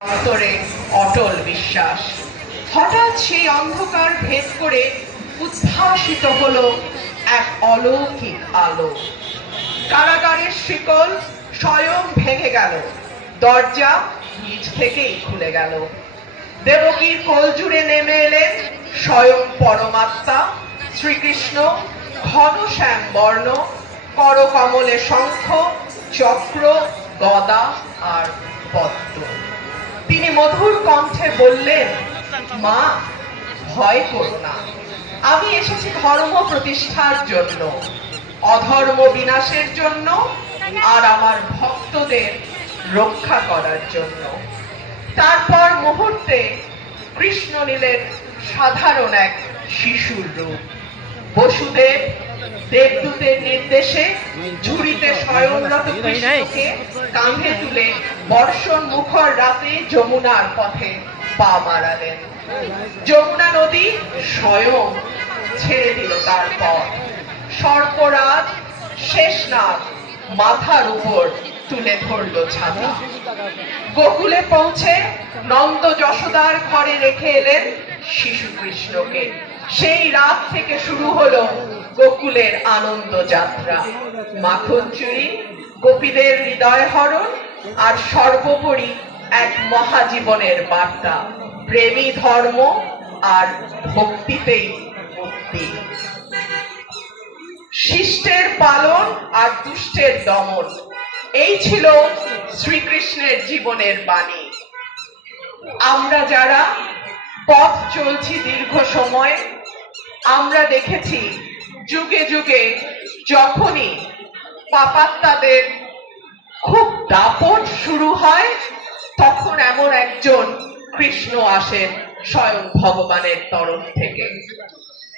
অন্তরে অটল বিশ্বাস। হঠাৎ সেই অন্ধকার ভেদ করে উদ্ভাসিত হলো এক অলৌকিক আলো। কারাগারের শিকল স্বয়ং ভেঙে গেল। দরজা নিজ থেকেই খুলে গেল। দেবকীর কোল জুড়ে নেমে এলেন স্বয়ং পরমাত্মা, শ্রীকৃষ্ণ, ঘন শ্যাম বর্ণ, করকমলে শঙ্খ, চক্র, গদা আর পদ্ম। তিনি মধুর কণ্ঠে বললেন, মা, ভয় করো না। আমি এসেছি ধর্ম প্রতিষ্ঠার জন্য, অধর্ম বিনাশের জন্য আর আমার ভক্তদের রক্ষা করার জন্য। তারপর মুহূর্তে কৃষ্ণ নিলেন সাধারণ এক শিশুর রূপ, বসুদেব দেবদূতের নির্দেশে ঝুড়িতে স্বয়ংরত কৃষ্ণকে কাঁধে তুলে বর্ষণ মুখর রাতে যমুনার পথে পা মারালেন। যমুনা নদী স্বয়ং ছেড়ে দিল তার পথ। সর্পরাজ শেষনাগ মাথার উপর তুলে ধরলো ছাতা। গোকুলে পৌঁছে নন্দ যশোদার ঘরে রেখে এলেন শিশু কৃষ্ণকে। সেই রাত থেকে শুরু হলো গোকুলের আনন্দ যাত্রা। মাখন চুরি গোপীদের হৃদয় হরণ আর সর্বোপরি এক মহাজীবনের বার্তা। প্রেমী ধর্ম আর ভক্তিতেই মুক্তি। শিষ্টের পালন আর দুষ্টের দমন, এই ছিল শ্রীকৃষ্ণের জীবনের বাণী। আমরা যারা পথ চলছি দীর্ঘ সময়, আমরা দেখেছি যুগে যুগে যখনই পাপাত্মাদের খুব দাপট শুরু হয়, তখন এমন একজন কৃষ্ণ আসেন স্বয়ং ভগবানের তরফ থেকে।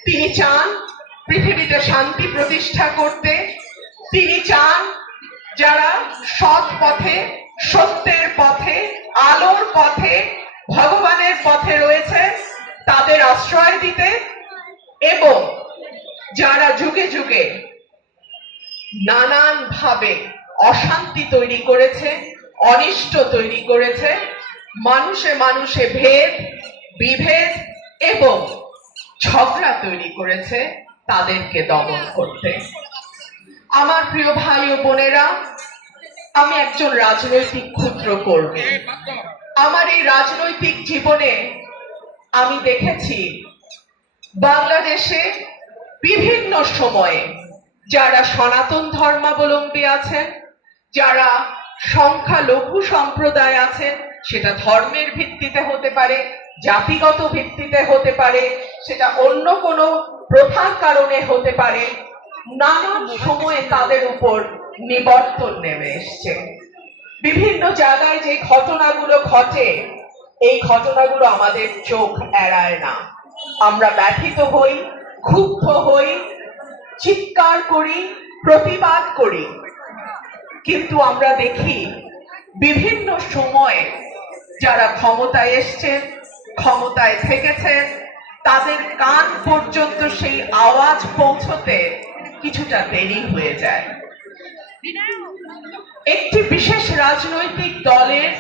তিনি চান পৃথিবীতে শান্তি প্রতিষ্ঠা করতে। তিনি চান যারা সৎ পথে, সত্যের পথে, আলোর পথে, ভগবানের পথে রয়েছে তাদের আশ্রয় দিতে এবং যারা যুগে যুগে নানান ভাবে অশান্তি তৈরি করেছে, অনিষ্ট তৈরি করেছে, মানুষে মানুষে ভেদ, বিভেদ এবং ঝগড়া তৈরি করেছে তাদেরকে দমন করতে। আমার প্রিয় ভাই ও বোনেরা, আমি একজন রাজনৈতিক ক্ষুদ্র কর্মী। আমার এই রাজনৈতিক জীবনে আমি দেখেছি বাংলাদেশে বিভিন্ন সময়ে যারা সনাতন ধর্মাবলম্বী আছেন, যারা সংখ্যালঘু সম্প্রদায় আছেন, সেটা ধর্মের ভিত্তিতে হতে পারে, জাতিগত ভিত্তিতে হতে পারে, সেটা অন্য কোনো প্রধান কারণে হতে পারে নানান সময়ে তাদের উপর নিবর্তন নেমে এসছে। বিভিন্ন জায়গায় যে ঘটনাগুলো ঘটে, এই ঘটনাগুলো আমাদের চোখ এড়ায় না। আমরা ব্যথিত হই ক্ষুব্ধ হই, চিৎকার করি, প্রতিবাদ করি। কিন্তু আমরা দেখি, বিভিন্ন সময়ে যারা ক্ষমতায় এসছেন, ক্ষমতায় থেকেছেন, তাদের কান পর্যন্ত সেই আওয়াজ পৌঁছতে কিছুটা দেরি হয়ে যায়। একটি বিশেষ রাজনৈতিক দলের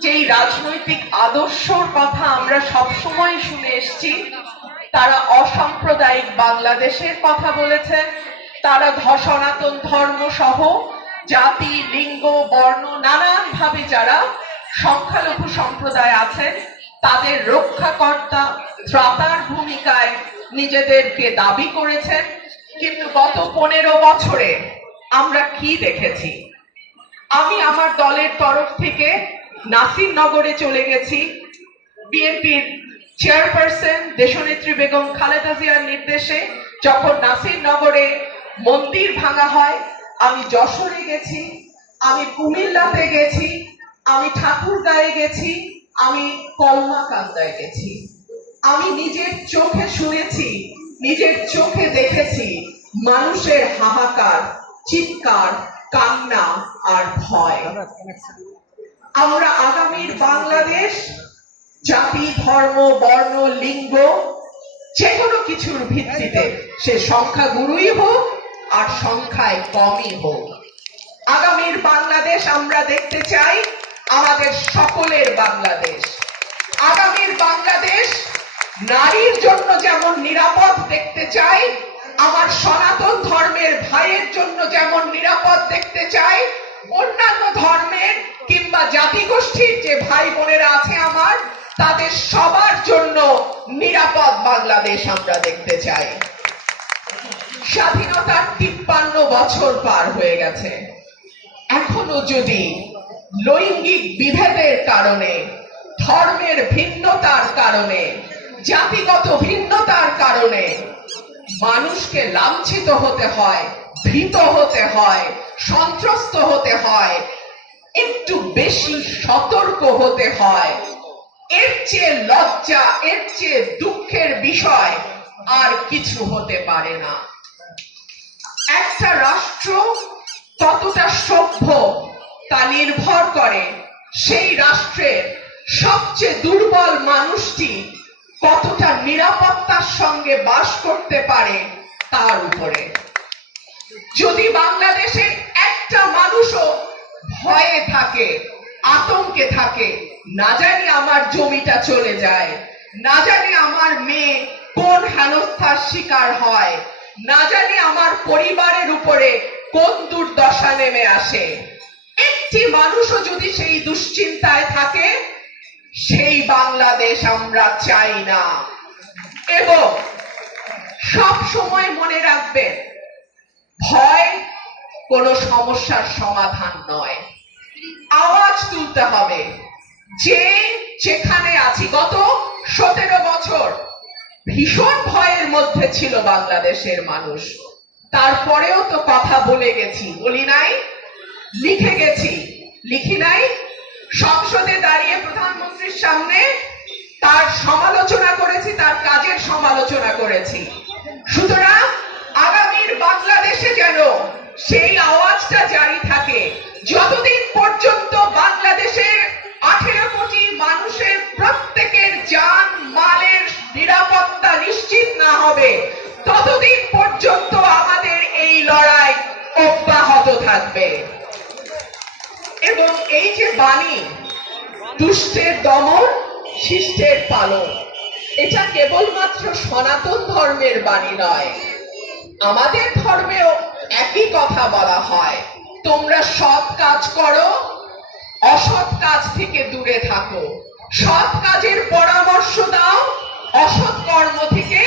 যেই রাজনৈতিক আদর্শর কথা আমরা সবসময় শুনে এসছি তারা অসাম্প্রদায়িক বাংলাদেশের কথা বলেছেন তারা ধ- সনাতন ধর্ম সহ জাতি, লিঙ্গ, বর্ণ নানান ভাবে যারা সংখ্যালঘু সম্প্রদায় আছেন, তাদের রক্ষাকর্তা ত্রাতার ভূমিকায় নিজেদেরকে দাবি করেছেন। কিন্তু গত পনেরো বছরে আমরা কি দেখেছি? আমি আমার দলের তরফ থেকে নাসিরনগরে চলে গেছি। বিএনপির চেয়ারপারসন দেশনেত্রী বেগম খালেদা জিয়ার নির্দেশে যখন নাসিরনগরে মন্দির ভাঙা হয়, আমি যশোরে গেছি, আমি কুমিল্লাতে গেছি, আমি ঠাকুরগাঁয়ে গেছি, আমি কলমাকান্দায় গেছি। আমি নিজের চোখে শুনেছি, নিজের চোখে দেখেছি মানুষের হাহাকার, চিৎকার, কান্না আর ভয়। আমরা আগামীর বাংলাদেশ জাতি, ধর্ম, বর্ণ, লিঙ্গ যে কোনো কিছুর ভিত্তিতে সে সংখ্যা গুরুই হোক আর সংখ্যায় কমই হোক। আগামীর বাংলাদেশ আমরা দেখতে চাই আমাদের সকলের বাংলাদেশ। আগামীর বাংলাদেশ নারীর জন্য যেমন নিরাপদ দেখতে চাই, আমার সনাতন ধর্মের ভাইয়ের জন্য যেমন নিরাপদ দেখতে চাই, অন্যান্য ধর্মের কিংবা জাতিগোষ্ঠীর যে ভাই বোনেরা আছে আমার তাদের সবার জন্য নিরাপদ বাংলাদেশ আমরা দেখতে চাই। স্বাধীনতার তিপ্পান্ন বছর পার হয়ে গেছে। এখনও যদি লৈঙ্গিক বিভেদের কারণে, ধর্মের ভিন্নতার কারণে, জাতিগত ভিন্নতার কারণে মানুষকে লাঞ্ছিত হতে হয়, ভীত হতে হয়, সন্ত্রস্ত হতে হয়, একটু বেশি সতর্ক হতে হয় এর চেয়ে লজ্জা, এর চেয়ে দুঃখের বিষয় আর কিছু হতে পারে না। একটা রাষ্ট্র কতটা সভ্য তা নির্ভর করে, সেই রাষ্ট্রের সবচেয়ে দুর্বল মানুষটি কতটা নিরাপত্তার সঙ্গে বাস করতে পারে তার উপরে। যদি বাংলাদেশে একটা মানুষও ভয়ে থাকে, আতঙ্কে থাকে না জানি আমার জমিটা চলে যায়, না জানি আমার মেয়ে কোন হেনস্থার শিকার হয়, না জানি আমার পরিবারের উপরে কোন দুর্দশা নেমে আসে। একটি মানুষও যদি সেই দুশ্চিন্তায় থাকে, সেই বাংলাদেশ আমরা চাই না। এবং সব সময় মনে রাখবেন, ভয় কোনো সমস্যার সমাধান নয়। আওয়াজ তুলতে হবে। যে যেখানে আছি গত সতেরো বছর, ভীষণ ভয়ের মধ্যে ছিল বাংলাদেশের মানুষ। তারপরেও তো কথা বলে গেছি, বলি নাই, লিখে গেছি, লিখি নাই। সংসদে দাঁড়িয়ে প্রধানমন্ত্রীর সামনে তার সমালোচনা করেছি, তার কাজের সমালোচনা করেছি। সুতরাং আগামীর বাংলাদেশে যেন সেই আওয়াজটা জারি থাকে, যতদিন পর্যন্ত বাংলাদেশের আঠেরো কোটি মানুষের প্রত্যেকের যান, মালের নিরাপত্তা নিশ্চিত না হবে। ততদিন পর্যন্ত আমাদের এই লড়াই অব্যাহত থাকবে। এবং এই যে বাণী, দুষ্টের দমন, শিষ্টের পালন, এটা কেবলমাত্র সনাতন ধর্মের বাণী নয়। আমাদের ধর্মেও একই কথা বলা হয়, তোমরা সব কাজ করো অসৎ কাজ থেকে দূরে থাকো। সৎ কাজের পরামর্শ দাও, অসৎ কর্ম থেকে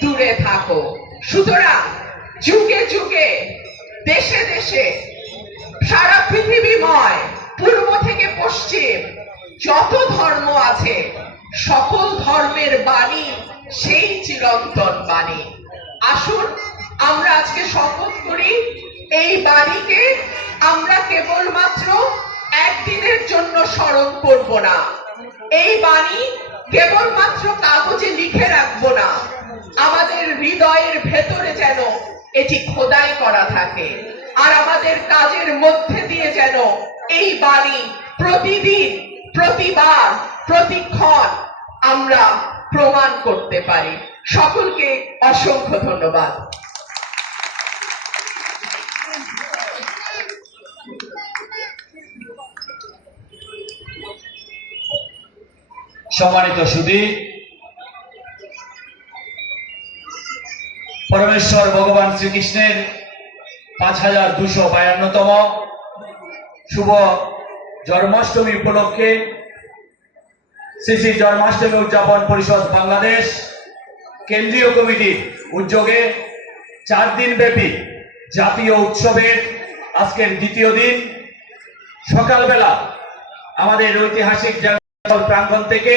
দূরে থাকো। সুতরাং যুগে যুগে, দেশে দেশে, সারা পৃথিবীময়, পূর্ব থেকে পশ্চিম, যত ধর্ম আছে, সকল ধর্মের বাণী সেই চিরন্তন বাণী। আসুন, আমরা আজকে শপথ করি, এই বাণীকে আমরা কেবলমাত্র একদিনের জন্য স্মরণ করব না। এই বাণী কেবলমাত্র কাগজে লিখে রাখব না। আমাদের হৃদয়ের ভেতরে যেন এটি খোদাই করা থাকে। আর আমাদের কাজের মধ্যে দিয়ে যেন এই বাণী প্রতিদিন, প্রতিবার, প্রতিক্ষণ আমরা প্রমাণ করতে পারি। সকলকে অসংখ্য ধন্যবাদ। সম্মানিত সুধী, পরমেশ্বর ভগবান শ্রীকৃষ্ণের পাঁচ হাজার দুশো বায়ান্নতম শুভ জন্মাষ্টমী উপলক্ষে শ্রী শ্রী জন্মাষ্টমী উদযাপন পরিষদ বাংলাদেশ কেন্দ্রীয় কমিটির উদ্যোগে চার দিন ব্যাপী জাতীয় উৎসবের আজকের দ্বিতীয় দিন। সকালবেলা আমাদের ঐতিহাসিক প্রাঙ্গণ থেকে